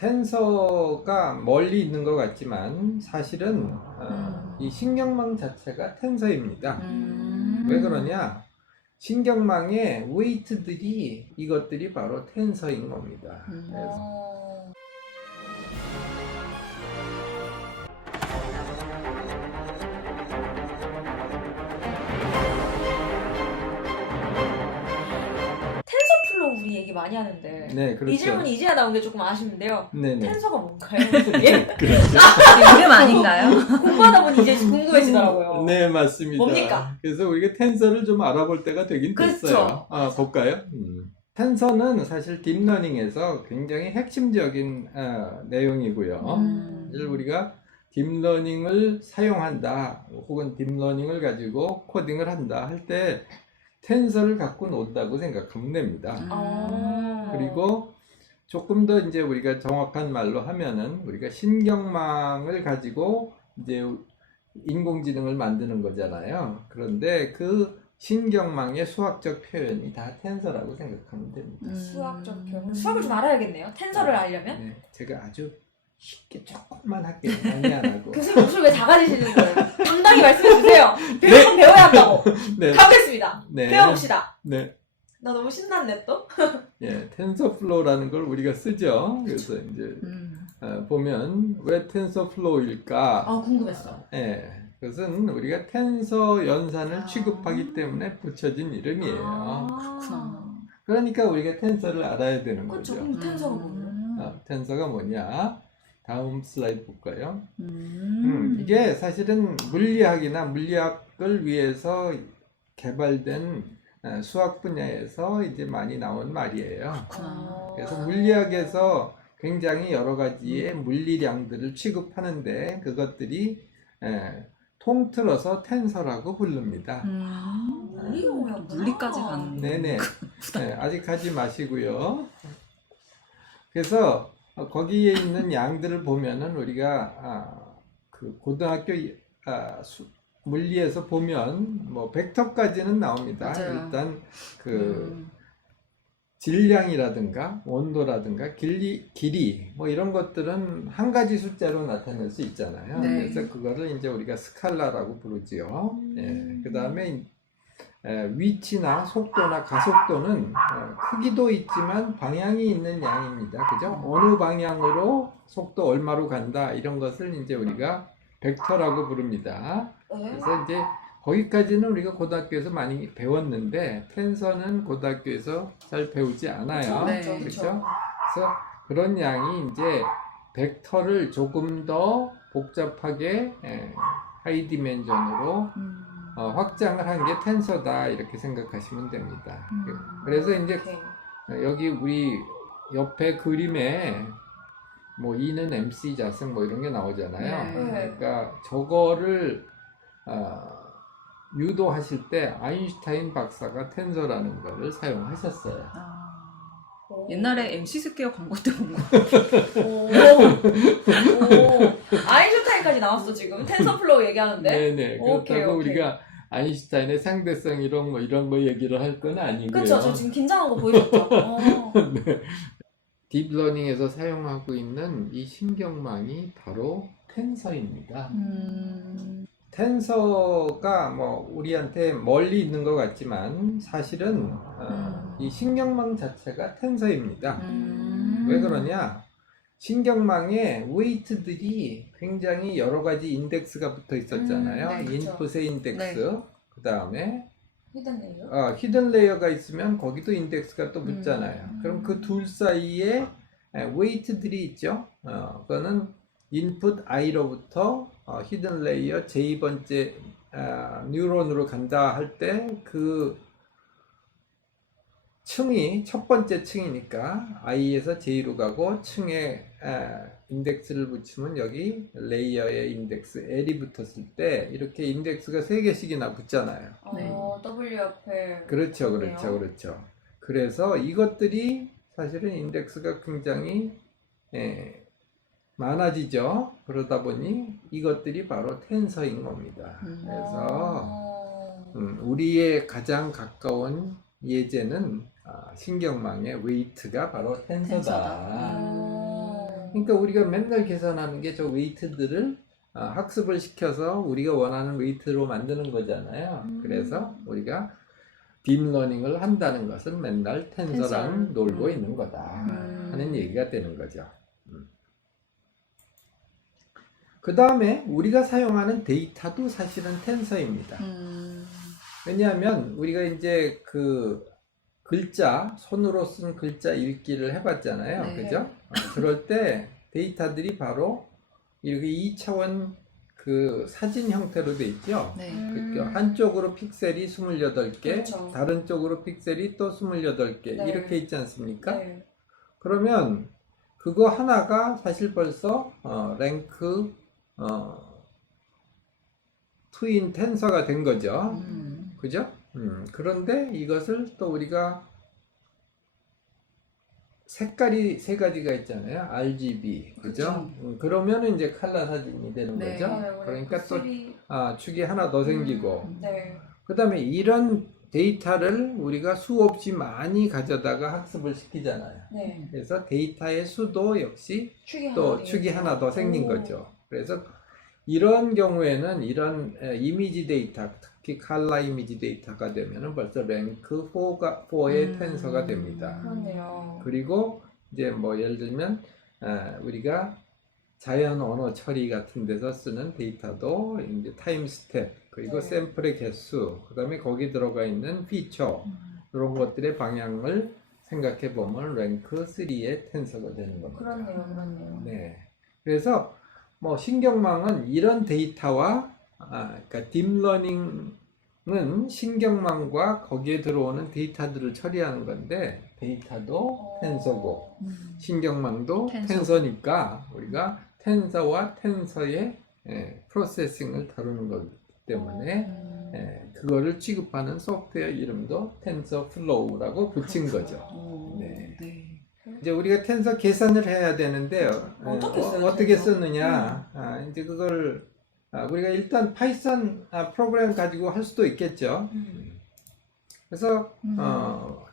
텐서가 멀리 있는 것 같지만 사실은 이 신경망 자체가 텐서입니다. 왜 그러냐? 신경망의 웨이트들이 이것들이 바로 텐서인 겁니다. 그래서 텐서플로우 우리 얘기 많이 하는데 네, 그렇죠. 이 질문이 이제야 나온 게 조금 아쉬운데요. 네네. 텐서가 뭔가요? 예? 이름 아닌가요? 공부하다 보니 이제 궁금해지더라고요. 네, 맞습니다. 뭡니까? 그래서 우리가 텐서를 좀 알아볼 때가 되긴 그렇죠. 됐어요. 볼까요? 텐서는 사실 딥러닝에서 굉장히 핵심적인 내용이고요. 사실 우리가 딥러닝을 사용한다, 혹은 딥러닝을 가지고 코딩을 한다 할 때 텐서를 갖고 논다고 생각하면 됩니다. 그리고 조금 더 이제 우리가 정확한 말로 하면은 우리가 신경망을 가지고 이제 인공지능을 만드는 거잖아요. 그런데 그 신경망의 수학적 표현이 다 텐서라고 생각하면 됩니다. 수학적 표현. 수학을 좀 알아야겠네요. 텐서를 알려면. 네, 제가 아주 쉽게 조금만 할게요. 많이 안 하고. 교수님 목소리 왜 작아지시는 거예요? 당당히 말씀해 주세요. 배우면 배워야 한다고. 네, 가보겠습니다. 네, 배워봅시다. 네, 나 너무 신났네 또. 예, 텐서플로우라는 걸 우리가 쓰죠. 그래서 이제 보면 왜 텐서플로우일까? 궁금했어. 예, 그것은 우리가 텐서 연산을 취급하기 때문에 붙여진 이름이에요. 그렇구나. 그러니까 우리가 텐서를 알아야 되는 그렇죠. 거죠. 그럼 텐서가 뭐예요? 텐서가 뭐냐? 다음 슬라이드 볼까요? 이게 사실은 물리학이나 물리학을 위해서 개발된 수학 분야에서 이제 많이 나온 말이에요. 그래서 물리학에서 굉장히 여러 가지의 물리량들을 취급하는데 그것들이 통틀어서 텐서라고 부릅니다. 물리까지 가는. 네네. 네, 아직 하지 마시고요. 그래서 거기에 있는 양들을 보면은 우리가 그 고등학교 물리에서 보면 뭐 벡터까지는 나옵니다. 맞아요. 일단 그 질량이라든가 온도라든가 길이 뭐 이런 것들은 한 가지 숫자로 나타낼 수 있잖아요. 네. 그래서 그거를 이제 우리가 스칼라라고 부르지요. 그 다음에 위치나 속도나 가속도는 크기도 있지만 방향이 있는 양입니다. 그죠? 어느 방향으로 속도 얼마로 간다 이런 것을 이제 우리가 벡터라고 부릅니다. 그래서 이제 거기까지는 우리가 고등학교에서 많이 배웠는데 텐서는 고등학교에서 잘 배우지 않아요. 그쵸, 네. 그렇죠? 그래서 그런 양이 이제 벡터를 조금 더 복잡하게 하이 디멘전으로 확장을 한 게 텐서다 이렇게 생각하시면 됩니다. 그래서 이제 여기 우리 옆에 그림에 뭐 E는 MC 자승 뭐 이런 게 나오잖아요. 네. 그러니까 저거를 유도하실 때 아인슈타인 박사가 텐서라는 거를 사용하셨어요. 옛날에 MC 스퀘어 광고 때 본 거. 아인슈타인까지 나왔어 지금. 텐서플로우 얘기하는데. 네네. 그렇다고 오케이. 우리가 아인슈타인의 상대성 이론 뭐 이런 거 얘기를 할 건 아니고요. 그렇죠. 저 지금 긴장한 거 보이셨죠? 네. 딥러닝에서 사용하고 있는 이 신경망이 바로 텐서입니다. 텐서가 뭐 우리한테 멀리 있는 것 같지만 사실은 이 신경망 자체가 텐서입니다. 왜 그러냐? 신경망의 웨이트들이 굉장히 여러 가지 인덱스가 붙어 있었잖아요. 네, 그쵸. 인풋의 인덱스, 네. 그 다음에 히든레이어? 히든 레이어가 있으면 거기도 인덱스가 또 붙잖아요. 그럼 그 둘 사이에 웨이트들이 있죠. 그거는 인풋 i로부터 히든 레이어 j 번째 뉴런으로 간다 할 때 그 층이 첫 번째 층이니까 i에서 j로 가고 층에 인덱스를 붙이면 여기 레이어의 인덱스 L이 붙었을 때 이렇게 인덱스가 3개씩이나 붙잖아요. 네. W 옆에. 그렇죠. 그래요? 그래서 이것들이 사실은 인덱스가 굉장히 많아지죠. 그러다 보니 이것들이 바로 텐서인 겁니다. 그래서 우리의 가장 가까운 예제는 신경망의 웨이트가 바로 텐서다. 그러니까 우리가 맨날 계산하는 게 저 웨이트들을 학습을 시켜서 우리가 원하는 웨이트로 만드는 거잖아요. 그래서 우리가 딥러닝을 한다는 것은 맨날 텐서랑 놀고 있는 거다 하는 얘기가 되는 거죠. 그 다음에 우리가 사용하는 데이터도 사실은 텐서입니다. 왜냐하면 우리가 이제 그 글자, 손으로 쓴 글자 읽기를 해봤잖아요. 네. 그죠? 그럴 때 데이터들이 바로 이렇게 2차원 그 사진 형태로 돼 있죠. 네. 한쪽으로 픽셀이 28개, 그렇죠. 다른 쪽으로 픽셀이 또 28개 네. 이렇게 있지 않습니까? 네. 그러면 그거 하나가 사실 벌써 랭크 트윈 텐서가 된 거죠. 그죠? 그런데 이것을 또 우리가 색깔이 세 가지가 있잖아요. RGB, 그죠? 그러면은 이제 칼라 사진이 되는 네. 거죠. 맞아요. 그러니까 또 확실히, 축이 하나 더 생기고, 네. 그 다음에 이런 데이터를 우리가 수없이 많이 가져다가 학습을 시키잖아요. 네. 그래서 데이터의 수도 역시 축이 또 하나 축이 되겠죠. 하나 더 생긴 오. 거죠. 그래서 이런 경우에는 이런 이미지 데이터, 특히 칼라 이미지 데이터가 되면은 벌써 랭크 4의 텐서가 됩니다. 그렇네요. 그리고 이제 뭐 예를 들면 우리가 자연 언어 처리 같은 데서 쓰는 데이터도 이제 타임 스텝, 그리고 네. 샘플의 개수, 그다음에 거기 들어가 있는 피처 이런 것들의 방향을 생각해 보면 랭크 3의 텐서가 되는 겁니다. 그렇네요. 네. 그래서 뭐 신경망은 이런 데이터와 그러니까 딥러닝은 신경망과 거기에 들어오는 데이터들을 처리하는 건데 데이터도 텐서고 신경망도 텐서. 텐서니까 우리가 텐서와 텐서의 프로세싱을 다루는 거기 때문에 그거를 취급하는 소프트웨어 이름도 텐서플로우라고 붙인 거죠. 네. 이제 우리가 텐서 계산을 해야 되는데요. 어떻게 써요, 어떻게 텐서? 쓰느냐? 이제 그걸 우리가 일단 파이썬 프로그램 가지고 할 수도 있겠죠. 그래서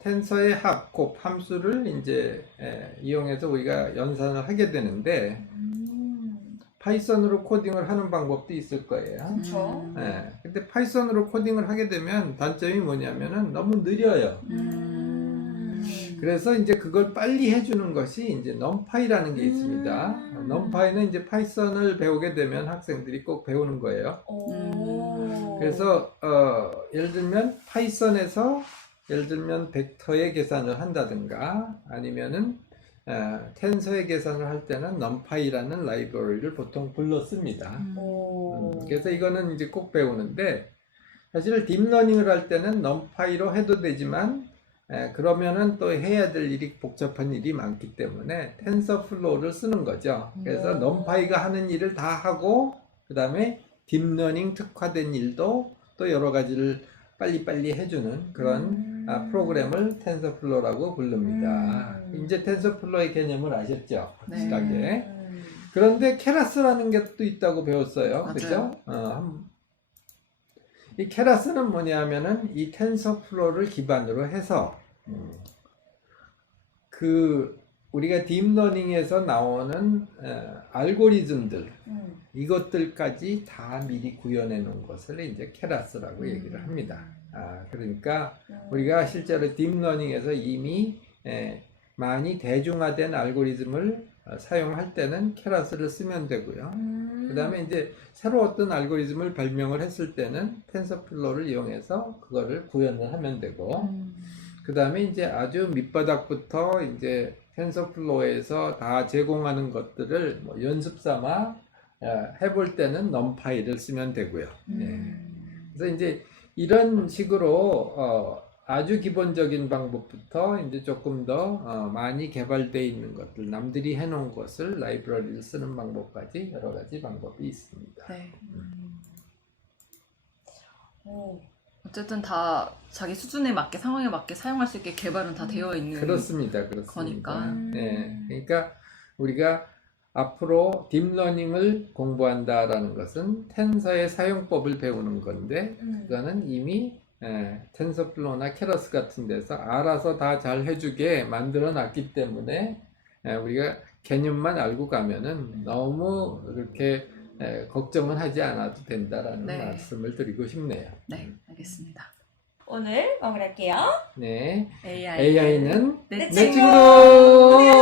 텐서의 합, 곱, 함수를 이제 이용해서 우리가 연산을 하게 되는데 파이썬으로 코딩을 하는 방법도 있을 거예요. 그렇죠. 근데 파이썬으로 코딩을 하게 되면 단점이 뭐냐면은 너무 느려요. 그래서 이제 그걸 빨리 해주는 것이 이제 넘파이라는 게 있습니다. 넘파이는 이제 파이썬을 배우게 되면 학생들이 꼭 배우는 거예요. 그래서 예를 들면 파이썬에서 예를 들면 벡터의 계산을 한다든가 아니면은 텐서의 계산을 할 때는 넘파이라는 라이브러리를 보통 불러 씁니다. 그래서 이거는 이제 꼭 배우는데 사실 딥러닝을 할 때는 넘파이로 해도 되지만 그러면은 또 해야 될 일이 복잡한 일이 많기 때문에 텐서플로우를 쓰는 거죠. 그래서 넘파이가 하는 일을 다 하고 그 다음에 딥러닝 특화된 일도 또 여러 가지를 빨리빨리 해주는 그런 프로그램을 텐서플로우라고 부릅니다. 이제 텐서플로우의 개념을 아셨죠? 확실하게. 그런데 케라스라는 게 또 있다고 배웠어요. 그죠? 이 케라스는 뭐냐면은 이 텐서플로우를 기반으로 해서 그 우리가 딥러닝에서 나오는 알고리즘들 이것들까지 다 미리 구현해 놓은 것을 이제 케라스라고 얘기를 합니다. 그러니까 우리가 실제로 딥러닝에서 이미 많이 대중화된 알고리즘을 사용할 때는 케라스를 쓰면 되고요. 그 다음에 이제 새로 어떤 알고리즘을 발명을 했을 때는 텐서플로우를 이용해서 그거를 구현을 하면 되고, 그 다음에 이제 아주 밑바닥부터 이제 텐서플로우에서 다 제공하는 것들을 뭐 연습 삼아 해볼 때는 넘파이를 쓰면 되고요. 그래서 이제 이런 식으로 아주 기본적인 방법부터 이제 조금 더 많이 개발되어 있는 것들, 남들이 해놓은 것을 라이브러리를 쓰는 방법까지 여러 가지 방법이 있습니다. 네. 어쨌든 다 자기 수준에 맞게 상황에 맞게 사용할 수 있게 개발은 다 되어 있는 그렇습니다. 거니까. 네, 그러니까 우리가 앞으로 딥러닝을 공부한다라는 것은 텐서의 사용법을 배우는 건데 그거는 이미 텐서플로우나 케러스 같은 데서 알아서 다 잘 해주게 만들어 놨기 때문에 우리가 개념만 알고 가면은 너무 그렇게 걱정은 하지 않아도 된다라는 네. 말씀을 드리고 싶네요. 네, 알겠습니다. 오늘 마무리할게요. 네, AI는 AI는 내 내 친구. 친구.